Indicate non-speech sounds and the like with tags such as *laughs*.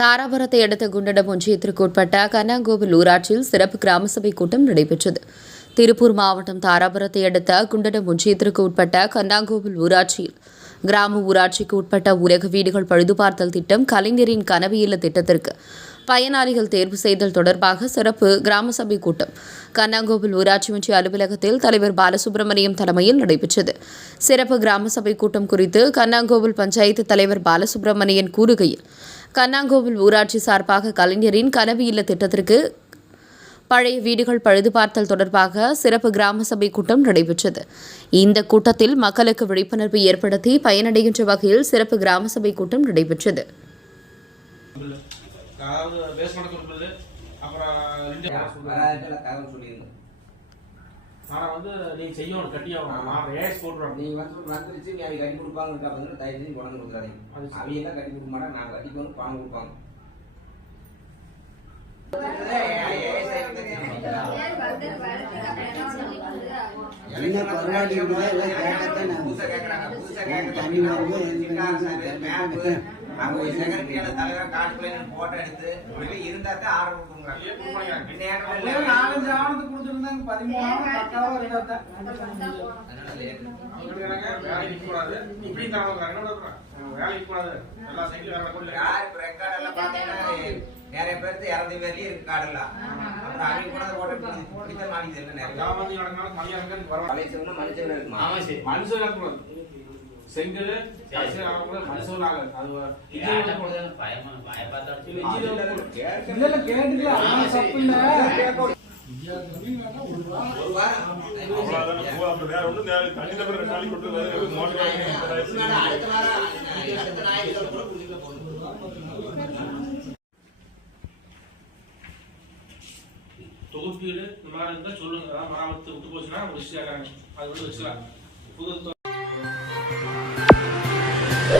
தாராபுரத்தை அடுத்த குண்டடம் ஒன்றியத்திற்கு உட்பட்ட கண்ணாங்கோவில் ஊராட்சியில் சிறப்பு கிராம சபை கூட்டம் நடைபெற்றது. திருப்பூர் மாவட்டம் தாராபுரத்தை அடுத்த குண்டடம் ஒன்றியத்திற்கு உட்பட்ட கண்ணாங்கோவில் ஊராட்சியில் கிராம ஊராட்சிக்கு உட்பட்ட ஊரக வீடுகள் பழுதுபார்த்தல் திட்டம் கலைஞரின் கனவு இல்ல திட்டத்திற்கு பயனாளிகள் தேர்வு செய்தல் தொடர்பாக சிறப்பு கிராம சபை கூட்டம் கண்ணாங்கோவில் ஊராட்சி ஒன்றிய அலுவலகத்தில் தலைவர் பாலசுப்ரமணியம் தலைமையில் நடைபெற்றது. சிறப்பு கிராம சபை கூட்டம் குறித்து கண்ணாங்கோவில் பஞ்சாயத்து தலைவர் பாலசுப்ரமணியன் கூறுகையில் கண்ணாங்கோவில் ஊராட்சி சார்பாக கலைஞரின் கனவு இல்ல திட்டத்திற்கு பழைய வீடுகள் பழுதுபார்த்தல் தொடர்பாக சிறப்பு கிராம சபை கூட்டம் நடைபெற்றது. இந்த கூட்டத்தில் மக்களுக்கு விழிப்புணர்வு ஏற்படுத்தி பயனடைகின்ற வகையில் சிறப்பு கிராம சபை கூட்டம் நடைபெற்றது. அப்புறம் ரெண்டு வராதுல தகவல் சொல்லியிருந்தேன் ஆனா வந்து நீங்க செய்யணும் கட்டி ஆகணும் நான் ஏஎஸ் போட்டுருவாங்க நீங்க வந்து வந்துருச்சு நீ அவங்க கட்டி கொடுப்பாங்க அப்படின்னு தயவு செஞ்சு வந்து கொடுக்குறாதீங்க. அவங்க எல்லாம் கட்டி கொடுக்க மாட்டாங்க நாங்கள் கட்டிக்கணும் பணம் கொடுப்பாங்க. என்ன கேட்கத்தான் நான். தண்ணி வருது, அவங்க செக்ரட்டரியான தலைவர் பிள்ளைங்க போட்டோ எடுத்து இப்படி இருந்தா தான் ஆர்டர் இல்லை? நாலஞ்சு ஆவணத்துக்கு கொடுத்துருந்தாங்க பதிமூணு ஆவணம் பக்காவா இருந்தா தான். அதனால லேட். அவங்க கேக்குறாங்க, வேலைக்கு கூடாது. இப்படி வேலைக்கு கூடாது. எல்லா சைக்கிளும் வேலை கொண்டு யார் ரெக்கார்ட் எல்லாம் பாத்தீங்கன்னா நிறைய பேருக்கு இறந்த பேர்லயும் இருக்கு கார்டு எல்லாம். அப்புறம் அவங்க கூட போட்டோ பிடித்த இல்லை நிறைய மனுஷன் செங்கல் மனுஷன் ஆகாது அது தொகுப்பீடு இந்த மாதிரி இருந்தா சொல்லுங்க. மராமத்து விட்டு போச்சுன்னா முடிச்சு கேட்கறாங்க அது விட்டு வச்சுக்கலாம். புது Oh. *laughs*